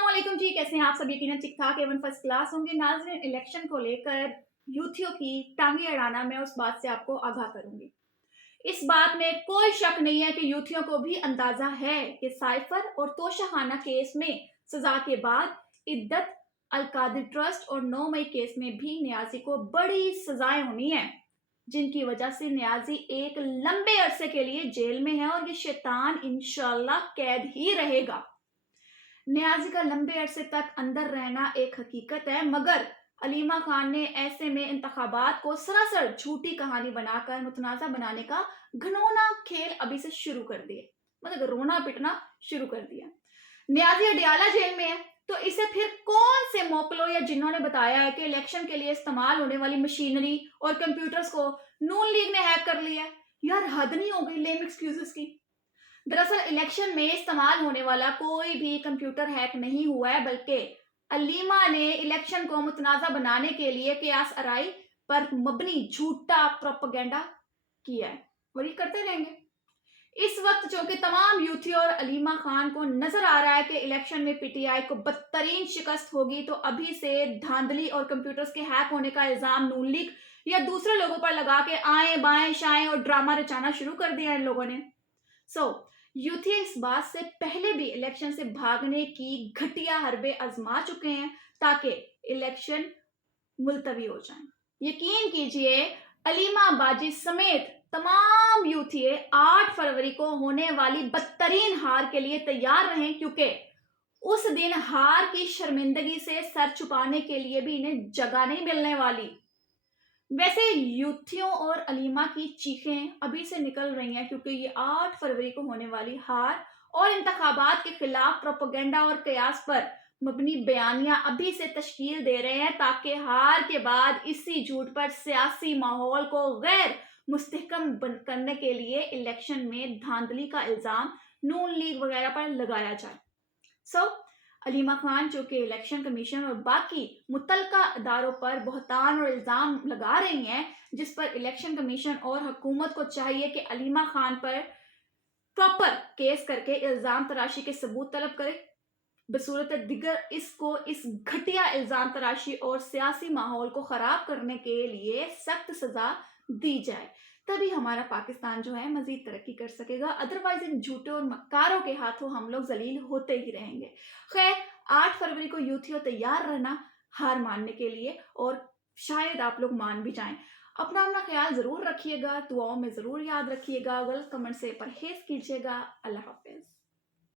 अस्सलामुअलैकुम जी, कैसे हैं आप सब? यकीनन ठीक ठाक एवं फर्स्ट क्लास होंगे। नाज़रीन, इलेक्शन को लेकर यूथियों की टांगे अड़ाना, मैं उस बात से आपको आगाह करूंगी। इस बात में कोई शक नहीं है कि यूथियों को भी अंदाजा है कि साइफर और तोशाखाना केस में सजा के बाद इद्दत अल-कादिर ट्रस्ट और 9 मई केस में भी न्याजी को बड़ी सजाएं होनी है, जिनकी वजह से न्याजी एक लंबे अरसे के लिए जेल में है और ये शैतान इंशाल्लाह कैद ही रहेगा। न्याजी का लंबे अरसे तक अंदर रहना एक हकीकत है, मगर अलीमा खान ने ऐसे में इंतखाबात को सरासर झूठी कहानी बनाकर मुतनाज़ा बनाने का घिनौना खेल अभी से शुरू कर दिए, मतलब रोना पिटना शुरू कर दिया। न्याजी अडियाला जेल में है, तो इसे फिर कौन से मोकलो या जिन्होंने बताया है कि इलेक्शन के लिए इस्तेमाल होने वाली मशीनरी और कंप्यूटर्स को नून लीग ने हैक कर लिया है? यार, हद नहीं हो गई लेम एक्सक्यूजेस की। दरअसल इलेक्शन में इस्तेमाल होने वाला कोई भी कंप्यूटर हैक नहीं हुआ है, बल्कि अलीमा ने इलेक्शन को मुतनाज़ा बनाने के लिए कियास आराई पर मबनी झूठा प्रोपेगेंडा किया है और ये करते रहेंगे। इस वक्त जो कि तमाम यूथी और अलीमा खान को नजर आ रहा है कि इलेक्शन में पीटीआई को बदतरीन शिकस्त होगी, तो अभी से धांधली और कंप्यूटर्स के हैक होने का इल्जाम नून लीग या दूसरे लोगों पर लगा के आए बाएं शाएं और ड्रामा रचाना शुरू कर दिया इन लोगों ने। यूथी इस बात से पहले भी इलेक्शन से भागने की घटिया हरबे आजमा चुके हैं ताकि इलेक्शन मुलतवी हो जाए। यकीन कीजिए, अलीमा बाजी समेत तमाम यूथिये 8 फरवरी को होने वाली बदतरीन हार के लिए तैयार रहें, क्योंकि उस दिन हार की शर्मिंदगी से सर छुपाने के लिए भी इन्हें जगह नहीं मिलने वाली। वैसे यूथियों और अलीमा की चीखें अभी से निकल रही हैं, क्योंकि ये 8 फरवरी को होने वाली हार और इंतखाबात के खिलाफ प्रोपेगेंडा और कयास पर मबनी बयानियां अभी से तश्कील दे रहे हैं, ताकि हार के बाद इसी झूठ पर सियासी माहौल को गैर मुस्तहकम करने के लिए इलेक्शन में धांधली का इल्जाम नून लीग वगैरह पर लगाया जाए। अलीमा खान, जो कि इलेक्शन कमीशन और बाकी मुतलका अदारों पर बहतान और इल्ज़ाम लगा रही हैं, जिस पर इलेक्शन कमीशन और हुकूमत को चाहिए कि अलीमा खान पर प्रॉपर केस करके इल्ज़ाम तराशी के सबूत तलब करे, बसूरत दिगर इसको इस घटिया इल्ज़ाम तराशी और सियासी माहौल को ख़राब करने के लिए सख्त सज़ा दी जाए, तभी हमारा पाकिस्तान जो है मजीद तरक्की कर सकेगा। अदरवाइज इन झूठे और मक्कारों के हाथों हम लोग जलील होते ही रहेंगे। खैर, 8 फरवरी को यूथियों तैयार रहना हार मानने के लिए, और शायद आप लोग मान भी जाएं। अपना अपना ख्याल जरूर रखिएगा, दुआओं में जरूर याद रखिएगा, गलत कमेंट से परहेज कीजिएगा। अल्लाह हाफिज।